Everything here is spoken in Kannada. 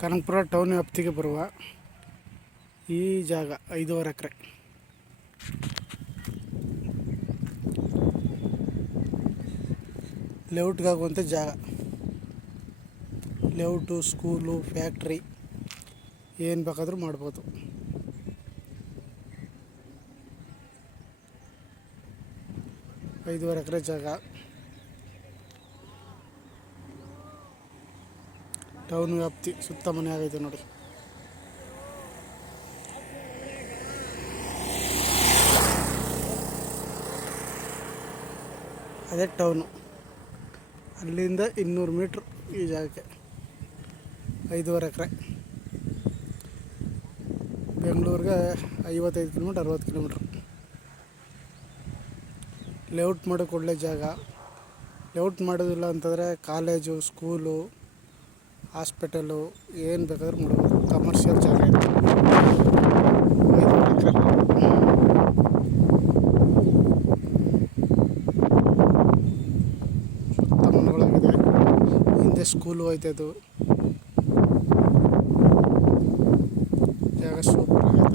ಕನಕಪುರ ಟೌನ್ ವ್ಯಾಪ್ತಿಗೆ ಬರುವ ಈ ಜಾಗ 5.5 ಎಕರೆ. ಲೇಔಟ್ಗಾಗುವಂಥ ಜಾಗ. ಲೇಔಟು, ಸ್ಕೂಲು, ಫ್ಯಾಕ್ಟ್ರಿ ಏನು ಬೇಕಾದರೂ ಮಾಡ್ಬೋದು. 5.5 ಎಕರೆ ಜಾಗ. ಟೌನ್ ವ್ಯಾಪ್ತಿ ಸುತ್ತ ಮನೆ ಆಗೈತೆ ನೋಡಿ. ಅದೇ ಟೌನು. ಅಲ್ಲಿಂದ 200 ಮೀಟ್ರ್ ಈ ಜಾಗಕ್ಕೆ. 5.5 ಎಕರೆ. ಬೆಂಗಳೂರಿಗೆ 55 ಕಿಲೋಮೀಟ್ರ್ 60 ಕಿಲೋಮೀಟ್ರ್. ಲೇಔಟ್ ಮಾಡೋಕ್ಕೆ ಒಳ್ಳೆ ಜಾಗ. ಲೇಔಟ್ ಮಾಡೋದಿಲ್ಲ ಅಂತಂದರೆ ಕಾಲೇಜು, ಸ್ಕೂಲು, ಹಾಸ್ಪಿಟಲು ಏನು ಬೇಕಾದ್ರೂ ಮಾಡ್ಬೋದು. ಕಮರ್ಷಿಯಲ್ ಜಾಗ ಇದೆ. 5.5 ಎಕರೆ. ಸುತ್ತ ಮನೆಗಳಾಗಿದೆ. ಹಿಂದೆ ಸ್ಕೂಲು ಐತೆ. ಅದು ಜಾಗ ಸೂಪರ್ ಆಗಿದೆ.